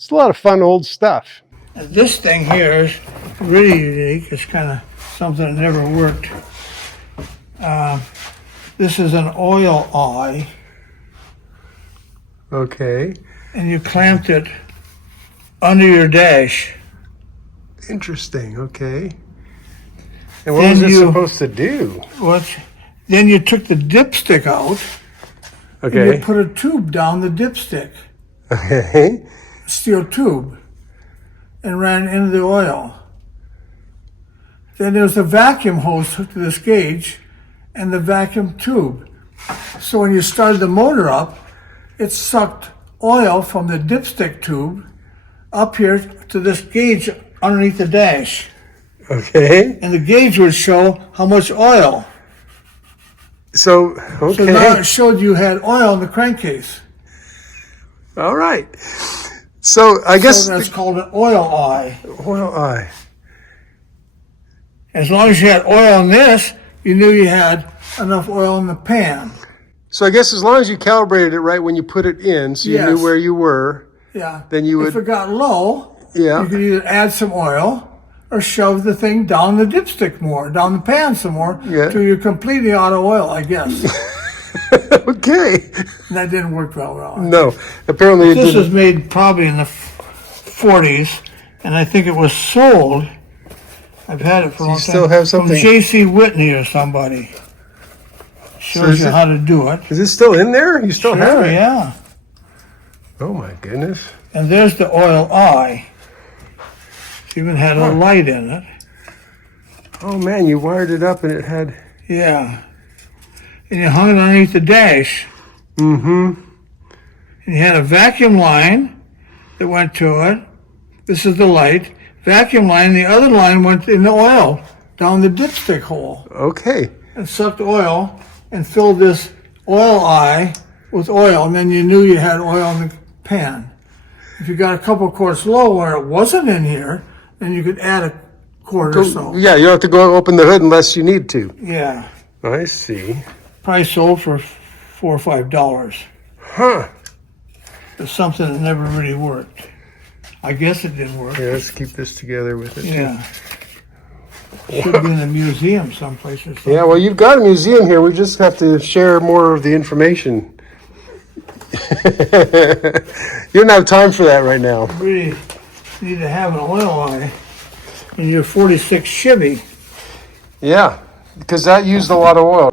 It's a lot of fun old stuff. And this thing here is really unique. It's kind of something that never worked. This is an oil eye. Okay. And you clamped it under your dash. Interesting. Okay. And what was it supposed to do? Then you took the dipstick out. Okay. And you put a tube down the dipstick. Okay. Steel tube. And ran into the oil. Then there's a vacuum hose hooked to this gauge and the vacuum tube. So when you started the motor up, it sucked oil from the dipstick tube up here to this gauge underneath the dash. Okay. And the gauge would show how much oil. So, okay. So now it showed you had oil in the crankcase. All right. So I guess that's called an oil eye. Oil eye. As long as you had oil in this, you knew you had enough oil in the pan. So I guess as long as you calibrated it right when you put it in, so you knew where you were, then you would... If it got low, you could either add some oil or shove the thing down the dipstick more, down the pan some more, till you're completely out of oil, I guess. Okay. And that didn't work well. No, apparently it didn't. This was made probably in the 40s, and I think it was sold. I've had it for a long time. You still have something? From JC Whitney or somebody. Shows you how to do it. Is it still in there? You still have it? Yeah. Oh my goodness. And there's the oil eye. It even had a light in it. Oh man, you wired it up and it had... Yeah. And you hung it underneath the dash. Mm-hmm. And you had a vacuum line that went to it. This is the light. Vacuum line, the other line went in the oil down the dipstick hole. Okay. And sucked oil and filled this oil eye with oil, and then you knew you had oil in the pan. If you got a couple of quarts low where it wasn't in here, then you could add a quart or so. Yeah, you don't have to go open the hood unless you need to. Yeah. I see. Probably sold for $4 or $5. Huh. It's something that never really worked. I guess it didn't work. Yeah, let's keep this together with it. Yeah. Should be in a museum someplace or something. Yeah, well, you've got a museum here. We just have to share more of the information. You don't have time for that right now. You really need to have an oil eye in your 46 Chevy. Yeah, because that used a lot of oil.